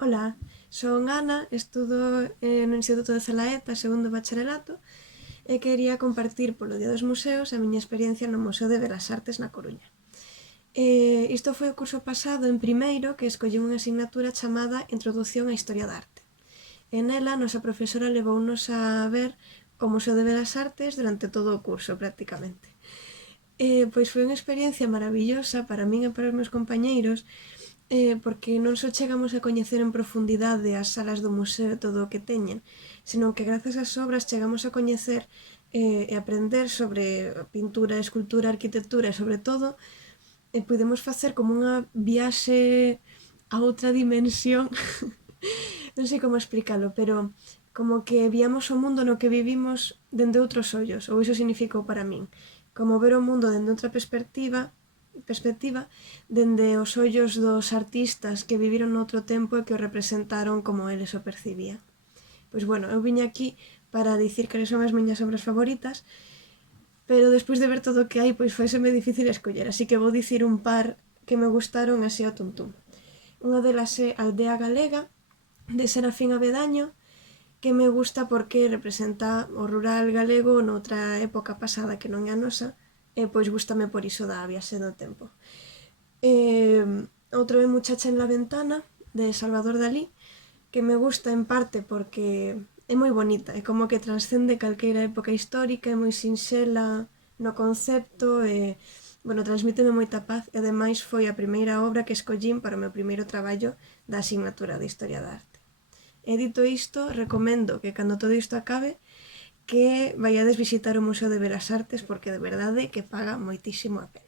Ola, son Ana, estudo no Instituto de Zalaeta, segundo bacharelato, e quería compartir polo Día dos Museos a miña experiencia no Museo de Belas Artes na Coruña. Isto foi o curso pasado en primeiro que escollín unha asignatura chamada Introdución á Historia da Arte. E nela, a nosa profesora levounos a ver o Museo de Belas Artes durante todo o curso, prácticamente. Pois foi unha experiencia maravillosa para min e para os meus compañeiros, porque non só chegamos a coñecer en profundidade as salas do museo e todo o que teñen, senón que grazas ás obras chegamos a coñecer e aprender sobre pintura, escultura, arquitectura e sobre todo podemos facer como unha viaxe a outra dimensión. Non sei como explicalo, pero como que víamos o mundo no que vivimos dende outros ollos, ou iso significou para min. Como ver o mundo dende outra perspectiva dende os ollos dos artistas que viviron noutro tempo e que o representaron como eles o percibían. Pois bueno, eu viña aquí para dicir que son as miñas obras favoritas, pero despois de ver todo o que hai, pois foiseme difícil escoller, así que vou dicir un par que me gustaron así ao tuntún. Unha delas é Aldea Galega, de Serafín Avedaño, que me gusta porque representa o rural galego noutra época pasada que non é a nosa, e pois gústame por iso da viaxe no tempo. Outro é Muchacha en la ventana, de Salvador Dalí, que me gusta en parte porque é moi bonita, é como que transcende calqueira época histórica, é moi sinxela no concepto e, bueno, transmíteme moita paz e ademais foi a primeira obra que escollín para o meu primeiro traballo da asignatura de Historia da Arte. E dito isto, recomendo que cando todo isto acabe que vaiades visitar o Museo de Belas Artes porque de verdade que paga moitísimo a pena.